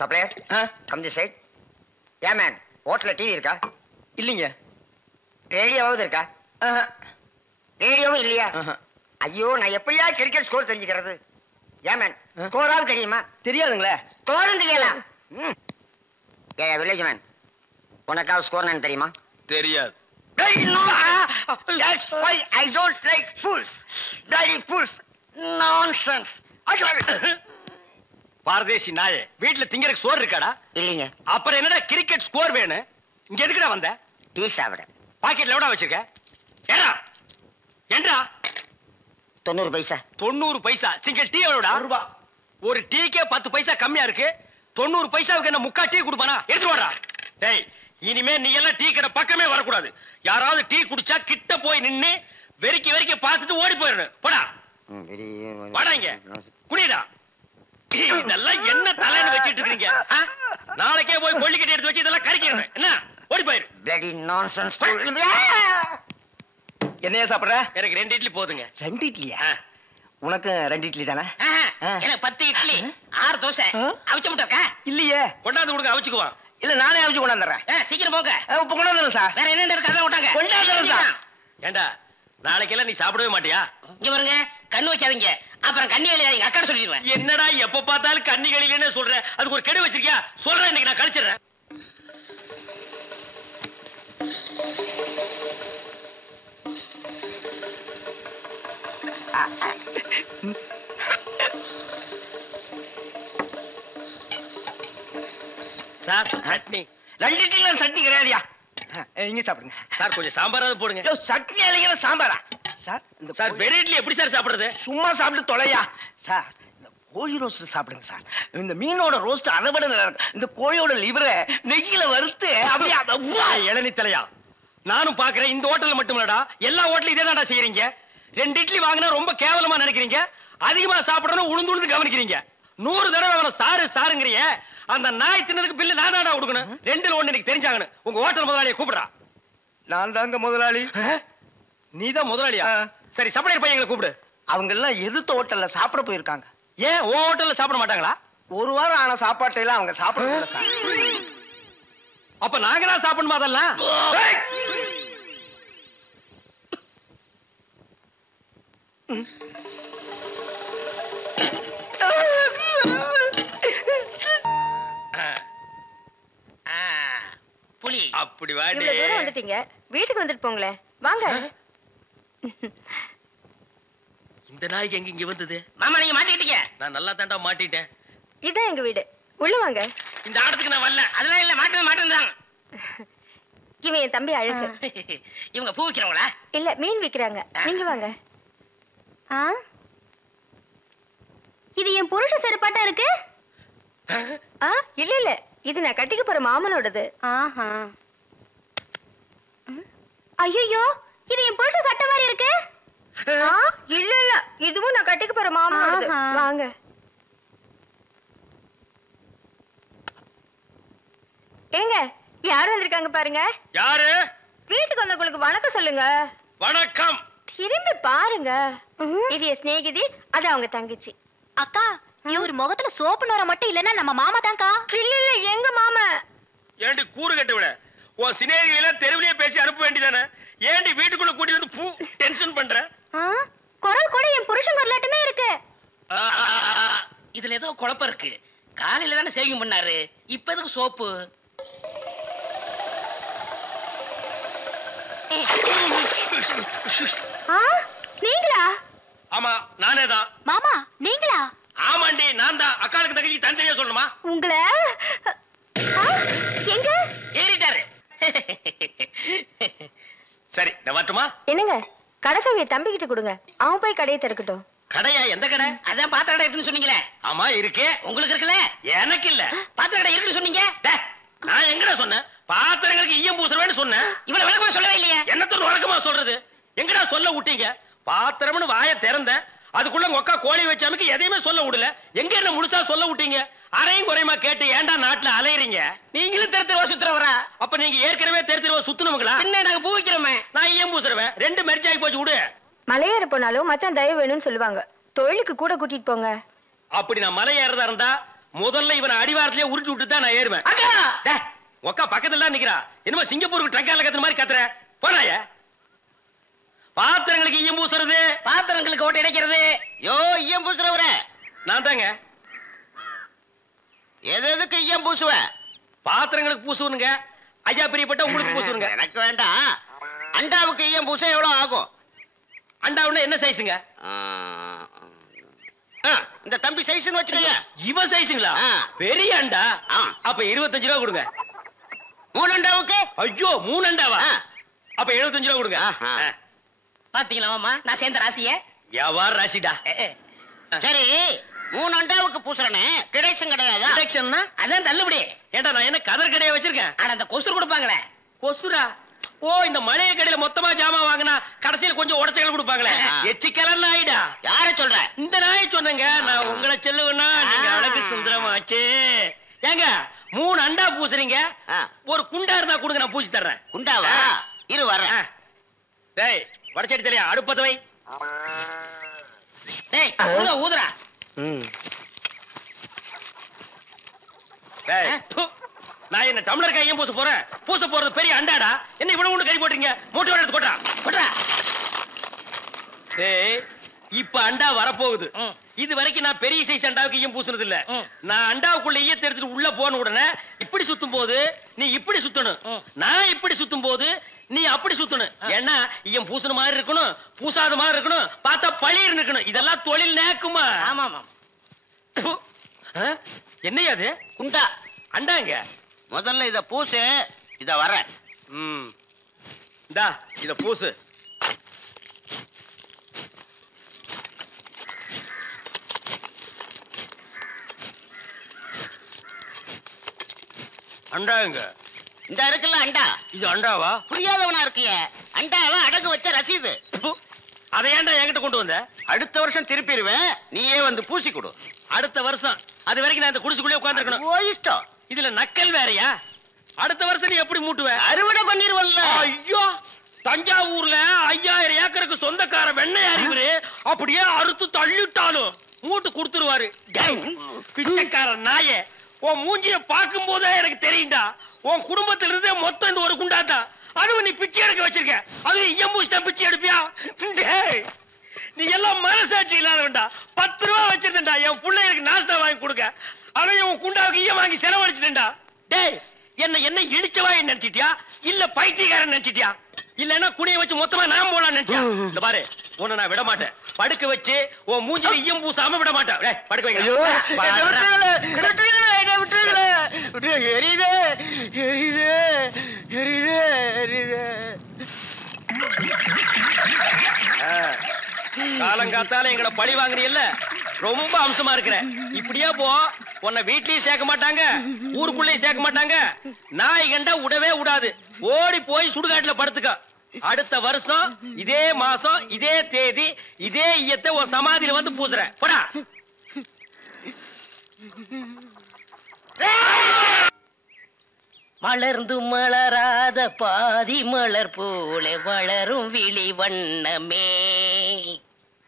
Supplier come the side. Hey man, ஹோட்டல்ல TV இருக்கா? இல்லைங்க. ரேடியோவாவது இருக்கா? ரேடியோவும் இல்லையா? ஐயோ, நான் எப்படியா கிரிக்கெட் ஸ்கோர் தெரிஞ்சுக்கிறது? ஏ மேன், ஸ்கோராவது தெரியுமா? தெரியாதுங்களே. ஸ்கோரும் தெரியல. ஏ வில்லேஜ் மேன், உனக்காவது ஸ்கோர் நான் தெரியுமா? தெரியாது. That's why I don't like fools. Bloody fools. Nonsense. பாரதேசி நாயே, வீட்டுல திங்கறதுக்கு சோறு இருக்காடா? இல்லைங்க. அப்புறம் என்னடா கிரிக்கெட் ஸ்கோர் வேணும்? இங்க எதுக்குடா வந்த? டீ சாப்பிட. பாக்கெட்ல எவ்வளவு வச்சிருக்க? ஏடா ஏண்டா? 90 பைசா. 90 பைசா. Single tea எவ்வளவுடா? ரூபா. ஒரு டீக்கே 10 பைசா கம்மியா இருக்கு. 90 பைசாவுக்கு என்ன முக்கா டீ கொடுப்பானா? எடுத்து வாடா. டேய், இனிமே நீ எல்லாம் டீ கடை பக்கமே வரக்கூடாது. யாராவது டீ குடிச்சா கிட்ட போய் நின்னு வெறிக்கி வெறிக்கி பார்த்துட்டு ஓடி போயிடணும். போடா வாடா, இங்க குடிடா. இதெல்லாம் என்ன தலைன்னு வச்சிட்டு இருக்கீங்க? நாளைக்கே போய் கொள்ளிக்கட்டி எடுத்து வச்சு இதெல்லாம் கறிக்கிறேன். என்ன ஓடி போயிரு. bloody nonsense. என்னையா சாப்பிடுற? எனக்கு 2 இட்லி போதுங்க. 2 இட்லியா? உனக்கு 2 இட்லி தானே? எனக்கு 10 இட்லி 6 தோசை அவிச்சு முட்டை இருக்கா? இல்லையே. கொண்டாந்து கொடுங்க, அவிச்சுக்குவான். இல்ல, நானே அவிச்சு கொண்டாந்துறேன். சீக்கிரம் போங்க. இப்ப கொண்டாந்துறேன் சார். வேற என்ன இருக்கு அத விட்டாங்க. கொண்டாந்துறேன் சார். ஏண்டா, நாளைக்கெல்லாம் நீ சாப்பிடவே மாட்டியா? இங்க பாருங்க, கண்ணு வைக்காதீங்க, அப்புறம் கண்ணி வெளியாதீங்க. அக்கா சொல்லிடுவேன். என்னடா எப்ப பார்த்தாலும் கன்னிகளிலே சொல்ற? அதுக்கு ஒரு கெடு வச்சிருக்கியா? சொல்றேன், இன்னைக்கு நான் கழிச்சிடுறேன். சார், சட்னி. 2 இட்லில சட்னி கிடையாதுயா. இங்க சாப்பிடுங்க சார். கொஞ்சம் சாம்பாராவது போடுங்க. சட்னி இல்லைங்க, சாம்பாரா சார்? இந்த சார், வெறும் இட்லி எப்படி சார் சாப்பிடுறது? சும்மா சாப்பிட்டு தொலையா சார். இந்த கோழி ரோஸ்ட் சாப்பிடுங்க சார். இந்த மீனோட ரோஸ்ட் அதை விட நல்லா இருக்கும். இந்த கோழியோட லிவரை நெய்யில வறுத்து அப்படியே. இளநீ தலையா, நானும் பாக்குறேன். இந்த ஹோட்டல்ல மட்டும் இல்லடா, எல்லா ஹோட்டலும் இதே தான்டா செய்யறீங்க. 2 இட்லி வாங்கினா ரொம்ப கேவலமா நினைக்கிறீங்க. அதிகமா சாப்பிடணும் உளுந்து உளுந்து கவனிக்கிறீங்க. 100 தடவை அவனை சாரு சாருங்கிறிய. அந்த நாய் தின்னதுக்கு பில்லு நான் தான்டா கொடுக்கணும். 2ல 1 எனக்கு தெரிஞ்சாகணும். உங்க ஹோட்டல் முதலாளியை கூப்பிடுறா. நான் தாங்க முதலாளி. நீதான் முதலாளியா? சரி, சப்ளையர் பையங்களை கூப்பிடு. அவங்க எல்லாம் எதிர்த்த ஹோட்டல்ல சாப்பிட போயிருக்காங்க. ஏன் உன் ஹோட்டல்ல சாப்பிட மாட்டாங்களா? 1 வாரம் ஆன சாப்பாட்டை எல்லாம் அவங்க சாப்பிட சார். அப்ப நாங்க தான் சாப்பிடணுமா அதெல்லாம்? புலி அப்படி வாடி. இவ்வளவு தூரம் வந்துட்டீங்க, வீட்டுக்கு வந்துட்டு போங்களே. வாங்க. இந்த நாய்க்கு எங்க இங்க வந்தது? மாமா, நீங்க மாட்டிக்கிட்டீங்க. நான் நல்லா தாண்டா மாட்டிட்டேன். இதான் எங்க வீடு. உள்ள வாங்க. இந்த ஆடத்துக்கு நான் வரல. அதெல்லாம் இல்ல, மாட்டேன். இவன் என் தம்பி அழகு. இவங்க பூ விக்கிறவங்களா? இல்ல, மீன் விக்கிறாங்க. நீங்க வாங்க. இது என் புருஷ செருப்பாட்டா இருக்கு. இல்ல இல்ல, இது நான் கட்டிக்க போற மாமனோடது. ஐயோ, இது என் புருஷ சட்டை மாதிரி இருக்கு. இல்ல இல்ல, இதுவும் நான் கட்டிக்க போற மாமனோடது. வாங்க. ஏங்க, யார் வந்திருக்காங்க பாருங்க. யாரு? வீட்டுக்கு வந்தவங்களுக்கு வணக்கம் சொல்லுங்க. வணக்கம். திரும்பி பாருங்க. இது என் சிநேகிதி, அது அவங்க தங்கச்சி. அக்கா, இவர் முகத்துல சோப்பு நோர மட்டும் இல்லன்னா நம்ம மாமா தான்க்கா. இல்ல இல்ல, எங்க மாமா. ஏண்டி கூறு கட்டு விட? உன் சிநேகிதிகளை தெருவிலேயே பேசி அனுப்ப வேண்டியதானே? ஏண்டி வீட்டுக்குள்ள கூட்டி வந்து பூ டென்ஷன் பண்ற? குரல் கூட என் புருஷன் வரலாட்டுமே இருக்கு. இதுல ஏதோ குழப்பம் இருக்கு. காலையில தானே சேவிங் பண்ணாரு, இப்ப எதுக்கு சோப்பு? நீங்களா? ஆமா, நானே தான். மாமா நீங்களா? ஆமாண்டி, நான் தான். அக்காளுக்கு தங்கச்சி தனித்தனியா சொல்லணுமா? உங்களை எங்க ஏறிட்டாரு. சரி, நான் வரட்டுமா? என்னங்க, கடைசாவிய தம்பி கிட்ட கொடுங்க, அவன் போய் கடையை திறக்கட்டும். கடையா? எந்த கடை? அதான் பாத்திர கடை இருக்குன்னு சொன்னீங்களே. ஆமா, இருக்கே. உங்களுக்கு இருக்குல்ல? எனக்கு இல்ல. பாத்திர கடை இருக்குன்னு சொன்னீங்க. நான் எங்கடா சொன்னேன்? பாத்திரங்களுக்கு ஈயம் பூசுறவேன்னு சொன்னேன். இவ்வளவு விளக்கமா சொல்லவே இல்லையா? என்னத்தோட வழக்கமா சொல்றது? எங்கடா சொல்ல விட்டீங்க? பாத்திரம்னு வாய திறந்த, அதுக்குள்ள மொக்கா கோழி வச்சாமுக்கு எதையுமே சொல்ல விடல. எங்க என்ன முழுசா சொல்ல விட்டீங்க? அரையும் குறையுமா கேட்டு ஏன்டா நாட்டுல அலையறீங்க? நீங்களும் தெரு தெருவா சுத்துறவரா? அப்ப நீங்க ஏற்கனவே தெரு தெருவா சுத்துனவங்களா? என்ன, நாங்க பூ வைக்கிறோமே. நான் ஈயம் பூசுறவன். 2 மெர்ஜ் ஆகி போச்சு. விடு. மலையேற போனாலும் மச்சான் தயவு வேணும்னு சொல்லுவாங்க. தொழிலுக்கு கூட கூட்டிட்டு போங்க. அப்படி நான் மலை ஏறதா இருந்தா முதல்ல இவனை அடிவாரத்திலேயே உருட்டி விட்டு தான் நான் ஏறுவேன். உக்கா பக்கத்துல தான் நிக்கிறா. என்னமோ சிங்கப்பூருக்கு ட்ரங்கால கத்துற மாதிரி கத்துற. போறாய பாத்திரங்களுக்கு ஈயம் பூசுறது, பாத்திரங்களுக்கு ஓட்டை அடைக்கிறது. யோ ஈயம் பூசுறவர நான் தாங்க. எதுக்கு ஈயம் பூசுவ? பாத்திரங்களுக்கு பூசுவனுங்க. ஐயா பிரியப்பட்ட உங்களுக்கு பூசுவனுங்க. எனக்கு வேண்டாம். அண்டாவுக்கு ஈயம் பூச எவ்வளவு ஆகும்? அண்டாவுன்னா என்ன சைஸுங்க? இந்த தம்பி சைஸ்னு வச்சுக்கோங்க. இவன் சைஸுங்களா? பெரிய அண்டா. அப்ப 25 ரூபா கொடுங்க. 3 அண்டாவுக்கு? ஐயோ 3 அண்டாவா? அப்ப 75 ரூபா கொடுங்க. பாத்தீங்களா மாமா நான் சேர்ந்த ராசிய? வியாபார ராசிடா. சரி 3 அண்டாவுக்கு பூசுறனே கிடைச்சும் கிடையாது. டிடக்ஷன்னா அதான் தள்ளுபடி. ஏண்டா நான் என்ன கதர் கடையை வச்சிருக்கேன்? ஆனா அந்த கொசு கொடுப்பாங்களே. கொசுரா? ஓ இந்த மளிகை கடையில மொத்தமா ஜாமான் வாங்கினா கடைசியில கொஞ்சம் உடச்சல் கொடுப்பாங்களே. எச்சிக்கலன் நாயிடா. யார சொல்ற? இந்த நாயை சொன்னங்க. நான் உங்களை சொல்லுவேன்னா நீங்க அழகு சுந்தரமாச்சு. ஏங்க 3 அண்டா பூசுறீங்க, ஒரு குண்டா இருந்தா கொடுங்க, நான் பூசி தர்றேன். குண்டாவா? இரு வர்றேன். டேய் வடச்சடி தலையா அடுப்பத வை. டேய் ஊதுறா. டேய் நான் என்ன டம்ளர் கையும் பூச போறேன்? பூச போறது பெரிய அண்டாடா. என்ன இவ்வளவு ஒண்ணு கை போட்டீங்க? மூட்டை எடுத்து போட்டா போட்டா. டேய் இப்ப அண்டா வரப்போகுது. இது வரைக்கும் நான் பெரிய சைஸ் அண்டாவுக்கு ஈயம் பூசுனது இல்ல. நான் அண்டாவுக்குள்ள ஈயத்தை எடுத்துட்டு உள்ள போன உடனே இப்படி சுத்தும் போது நீ இப்படி சுத்தணும், நான் இப்படி சுத்தும் போது நீ அப்படி சுத்தணும். ஏன்னா ஈயம் பூசுன மாதிரி இருக்கணும், பூசாத மாதிரி இருக்கணும், பார்த்தா பழிர் இருக்கணும். இதெல்லாம் தொழில் நேக்குமா? ஆமா ஆமா. என்னையா அது? குண்டா அண்டாங்க. முதல்ல இத பூசு. இத வர்றேன். இந்தா இத பூசு. அண்டாங்க. இந்த இருக்குல்ல அண்டா. இது அண்டாவா? புரியாதவனா இருக்கிய. அண்டாவை அடகு வச்ச ரசீது. அதை ஏன்டா என்கிட்ட கொண்டு வந்த? அடுத்த வருஷம் திருப்பிடுவேன், நீயே வந்து பூசி கொடு. அடுத்த வருஷம்? அது வரைக்கும் நான் இந்த குடிசுக்குள்ளே உட்கார்ந்து இருக்கணும். ஓ இஷ்டம். இதுல நக்கல் வேறயா? அடுத்த வருஷம் நீ எப்படி மூட்டுவ? அறுவடை பண்ணிருவல்ல. ஐயோ தஞ்சாவூர்ல 5000 ஏக்கருக்கு சொந்தக்கார வெண்ணெய் அறிவுரு அப்படியே அறுத்து தள்ளிட்டாலும் மூட்டு கொடுத்துருவாரு. பிச்சைக்கார நாயே, உன் மூஞ்சிய பார்க்கும் போதே எனக்கு தெரியும்டா உன் குடும்பத்தில இருந்தே மொத்தம் இந்த ஒரு குண்டாதான். அதுவும் நீ பிச்சை எடுக்க வச்சிருக்க. அது எம்பூசிட்டா பிச்சை எடுப்பியா? நீ எல்லாம் மனசாட்சி இல்லாதவன்டா. 10 ரூபா வச்சிருந்தா என் பிள்ளைகளுக்கு நாஸ்தா வாங்கி கொடுக்க. அவன் உன் குண்டாவுக்கு ஈயம் வாங்கி செலவழிச்சுட்டா. டேய் என்ன இடிச்சவா நினைச்சிட்டியா இல்ல பைத்தியக்காரன் நினைச்சிட்டியா? இல்லன்னா குனிய வச்சு மொத்தமா நான் போலாம் நினைச்சியா? இந்த பாரு உன்னை நான் விட மாட்டேன். படுக்க வச்சு உன் மூஞ்சில ஈயம் பூசாம விட மாட்டேன். படுக்க வைங்க. காலங்காத்தால எங்களை பழி வாங்குறீல்ல, ரொம்ப அம்சமா இருக்கிற. இப்படியே போ, உன்னை வீட்லயும் சேர்க்க மாட்டாங்க, ஊருக்குள்ளயும் சேர்க்க மாட்டாங்க. நாய் கண்டா விடவே விடாது. ஓடி போய் சுடுகாட்டுல படுத்துக்க. அடுத்த வருஷம் இதே மாசம் இதே தேதி இதே ஈயத்தை ஒரு சமாதியில வந்து பூசுறேன். போடா. மலர்ந்து மலராத பாதி மலர் போல வளரும் விழி வண்ணமே.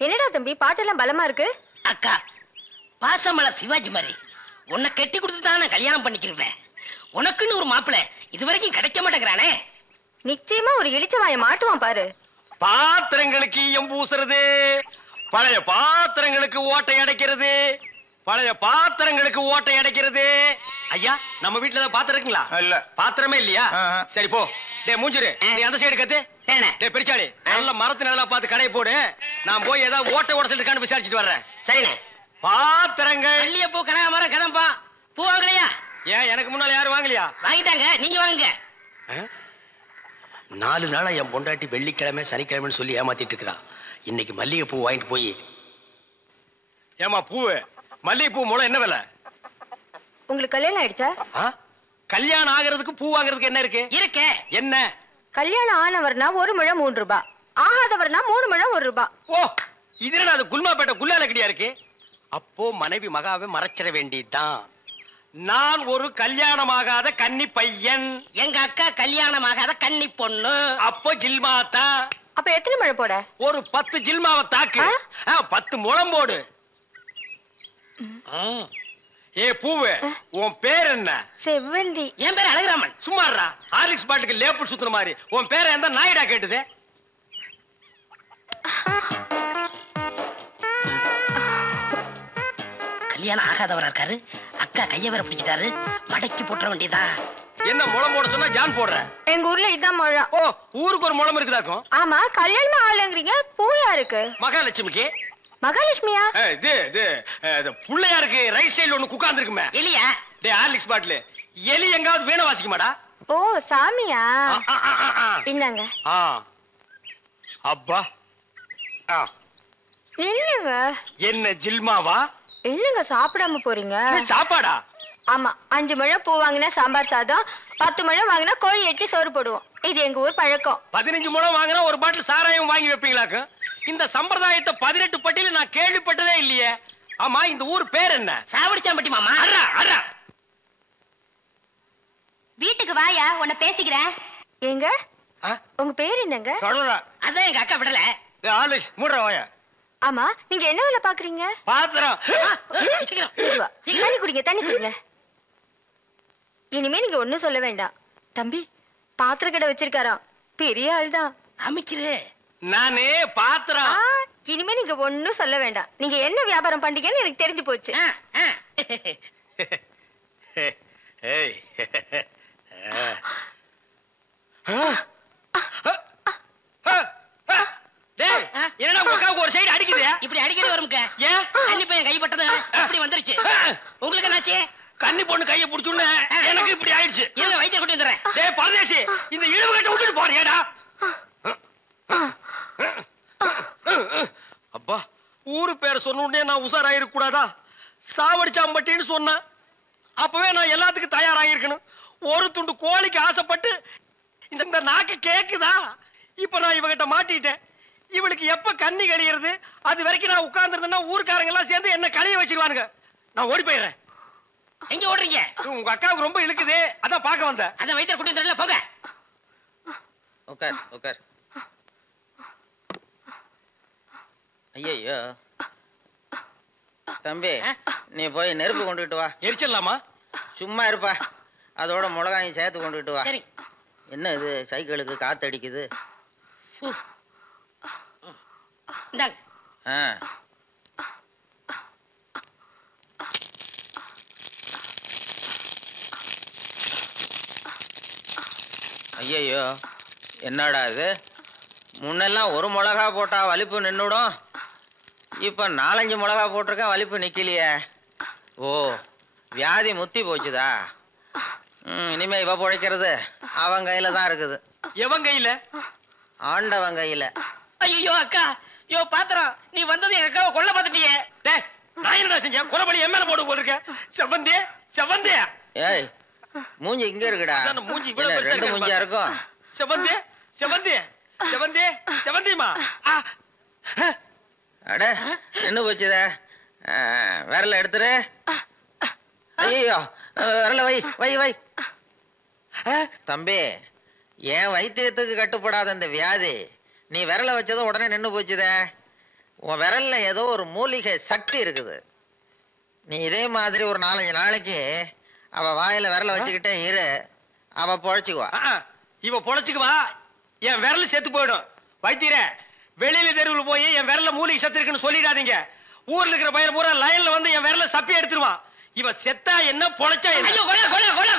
என்னடா தம்பி பாட்டெல்லாம் பலமா இருக்கு? அக்கா பாசமலர் சிவாஜி மாதிரி உன்னை கட்டி கொடுத்து தான் நான் கல்யாணம் பண்ணிக்கிறேன். உனக்குன்னு ஒரு மாப்பிள்ளை இது வரைக்கும் கிடைக்க மாட்டேங்கிறானே. நிச்சயமா ஒரு இளிச்சவாய மாட்டுவான் பாரு. பாத்திரங்களுக்கு ஈயம் பூசுறது, பழைய பாத்திரங்களுக்கு ஓட்டை அடைக்கிறது, பழைய பாத்திரங்களுக்கு ஓட்டை அடைக்கிறது. ஐயா நம்ம வீட்டுல தான் பாத்திரம் இருக்குங்களா? இல்ல பாத்திரமே இல்லையா? சரி போ. டே மூஞ்சிரு, நீ அந்த சைடு கத்து. டே பெரிச்சாளி, நல்ல மரத்து நல்லா பார்த்து கடை போடு. நான் போய் ஏதாவது ஓட்டை உடச்சிட்டு இருக்கான்னு விசாரிச்சுட்டு வர்றேன். சரிண்ணே. பாத்திரங்கள் பூ கனகாமரம் கதம்பா பூ வாங்கலையா? ஏன் எனக்கு முன்னால யாரும் வாங்கலையா? வாங்கிட்டாங்க, நீங்க வாங்குங்க. 4 நாளா என் பொண்டாட்டி வெள்ளிக்கிழமை சனிக்கிழமைன்னு சொல்லி ஏமாத்திட்டு இருக்கிறா. இன்னைக்கு மல்லிகை பூ வாங்கிட்டு போய். ஏமா பூவு மல்லிகை பூ மூலம் என்ன விலை? உங்களுக்கு கல்யாணம் ஆயிடுச்சா? கல்யாணம் ஆகிறதுக்கு பூ வாங்குறதுக்கு என்ன இருக்கு? இருக்கே. என்ன? கல்யாணம் ஆனவர்னா 1 முழம் 3 ரூபாய், ஆகாதவர்னா 3 முழம் 1 ரூபாய். ஓ இதுல அது குல்மாப்பேட்டை குல்லால கடியா இருக்கு. அப்போ மனைவி மகாவை மறைச்சிட வேண்டியதுதான். நான் ஒரு கல்யாணமாகாத கன்னி பையன், எங்க அக்கா கல்யாணமாகாத கன்னி பொண்ணு. அப்போ ஜில்மாத்தா. அப்ப எத்தனை முழம் போட? ஒரு 10 ஜில்மாவை தாக்கு. 10 முழம் போடு. ஏ பூவு, உன் பேர் என்ன? செவ்வந்தி. என் பேர் அழகுராமன். சும்மாறா, ஹார்லிக்ஸ் பாட்டுக்கு லேபிள் சுத்துற மாதிரி. உன் பேரை எந்த நாயிடா கேட்டுது? கல்யாணம் ஆகாதவரா இருக்காரு. அக்கா கைய வேற பிடிச்சிட்டாரு. மடக்கி போட்டுற வேண்டியதா. என்ன முளம் போட சொன்னா ஜான் போடுற? எங்க ஊர்ல இதான் முழம். ஓ, ஊருக்கு ஒரு முளம் இருக்குதாக்கும். ஆமா, கல்யாணம் ஆளுங்கிறீங்க. பூயா இருக்கு. மகாலட்சுமிக்கு. மகாலட்சுமியா? இது புள்ளையாருக்கு ரைட் சைடுல ஒண்ணு உட்கார்ந்து இருக்குமே. எலியா? டேய் ஹார்லிக்ஸ் பாட்டில் எலி எங்காவது வீணை வாசிக்குமாடா? ஓ, சாமியா? இந்தாங்க. அப்பா இல்லங்க. என்ன ஜில்மாவா? இல்லங்க, சாப்பிடாம போறீங்க. சாப்பாடா? ஆமா, 5 முழம் பூ வாங்கினா சாம்பார் சாதம், 10 முழம் வாங்கினா கோழி எட்டி சோறு போடுவோம். இது எங்க ஊர் பழக்கம். 15 முழம் வாங்கினா ஒரு பாட்டில் சாராயம் வாங்கி வைப்பீங்களாக்கு? இந்த சம்பிரதாயத்தை 18 பட்டியல நான் கேள்விப்பட்டதே இல்லையே. ஆமா, இந்த ஊர் பேர் என்ன? சாவடிச்சாம்பட்டி மாமா. வீட்டுக்கு வாயா, உன்னை பேசிக்கிறேன். ஏங்க, உங்க பேர் என்னங்க? அதான் எங்க அக்கா விடல. ஆலிஷ் மூடுற வாயா. ஆமா, நீங்க என்ன வேலை பாக்குறீங்க? பாத்திரம். தண்ணி குடிங்க, தண்ணி குடிங்க. இனிமே நீங்க ஒண்ணும் சொல்ல வேண்டாம். தம்பி, பாத்திர கடை வச்சிருக்காராம். பெரிய ஆள் தான். அமைக்குது. நானே பாத்திரம். இனிமே நீங்க ஒண்ணும் சொல்ல வேண்டாம். நீங்க என்ன வியாபாரம் பண்றீங்கன்னு எனக்கு தெரிஞ்சு போச்சு. என்னடா உங்க ஒரு சைடு அடிக்குது? இப்படி அடிக்கடி வரும்க்க. ஏன்? கன்னி பையன் கை பட்டது இப்படி வந்துருச்சு. உங்களுக்கு என்னாச்சு? கன்னி பொண்ணு கையை பிடிச்சுன்னு எனக்கு இப்படி ஆயிடுச்சு. இருங்க, வைத்தியம் கொண்டு வந்துடுறேன். டேய் பரதேசி, இந்த இழுவு கட்ட விட்டுட்டு போறியாடா? அப்பா, ஊரு பேரை சொன்ன உடனே நான் உசாராயிருக்க கூடாதா? சாவடிச்சாம்பட்டின்னு சொன்ன அப்பவே நான் எல்லாத்துக்கும் தயாராகிருக்கணும். ஒரு துண்டு கோழிக்கு ஆசைப்பட்டு இந்த நாக்கு கேக்குதா? இப்ப நான் இவகிட்ட மாட்டிட்டேன். இவளுக்கு எப்ப கண்ணி கழிகிறது அது வரைக்கும் நான் உட்கார்ந்துருந்தேன்னா ஊருக்காரங்க எல்லாம் சேர்ந்து என்ன கழிய வச்சிருவானுங்க. நான் ஓடி போயிடுறேன். எங்க ஓடுறீங்க? உங்க அக்காவுக்கு ரொம்ப இழுக்குது, அதான் பாக்க வந்தேன். அதான் வைத்தியம் கொண்டு வந்துடல, போங்க. உட்கார் உட்கார். ஐயோ தம்பி, நீ போய் நெருப்பு கொண்டுகிட்டு வா. எரிச்சிடலாமா? சும்மா இருப்பா. அதோட மிளகாயும் சேர்த்து கொண்டுகிட்டு வா. சரி. என்ன இது, சைக்கிளுக்கு காத்து அடிக்குது? இந்தாங்க. ஐயோ, என்னடா இது? முன்னெல்லாம் ஒரு மிளகா போட்டா வலிப்பு நின்னுடும். இப்ப 4-5 மிளகா போட்டிருக்கா, வலிப்பு நிக்கலையே. ஓ, வியாதி முத்தி போச்சுதா? இனிமே இவ பொழைக்கிறது அவன் கையில தான் இருக்குது. எவன் கையில? ஆண்டவன் கையில. ஐயோ அக்கா, யோ பாத்திரம், நீ வந்தது எங்க அக்காவை கொல்ல பாத்துட்டியே. நான் என்னடா செஞ்சேன்? குறபடி என் மேல போட்டு போயிருக்க. செவந்தே செவந்தே. ஏய், மூஞ்சி இங்க இருக்குடா. மூஞ்சி 2 மூஞ்சியா இருக்கும். செவந்தே செவந்தே செவந்தே செவந்திமா. அட, என்ன போச்சுத? விரல எடுத்துரு. ஐயோ, விரல வை வை வை. தம்பி, என் வைத்தியத்துக்கு கட்டுப்படாத இந்த வியாதி நீ விரல வச்சத உடனே நின்னு போச்சுத. உன் விரல்ல ஏதோ ஒரு மூலிகை சக்தி இருக்குது. நீ இதே மாதிரி ஒரு 4-5 நாளைக்கு அவ வாயில விரல வச்சுக்கிட்டே இரு, அவ பொழைச்சுக்குவா. இவ பொழைச்சுக்குவா, என் விரல் செத்து போயிடும். வைத்தியர, வெளியில தெருவில் போய் என் விரல மூலிகை சத்து இருக்குன்னு சொல்லிடாதீங்க. ஊர்ல இருக்கிற பையன் பூரா லைன்ல வந்து என் விரல சப்பி எடுத்துருவான். இவ செத்தா என்ன, பொழைச்சா என்ன? ஐயோ, கொலை கொலை கொலை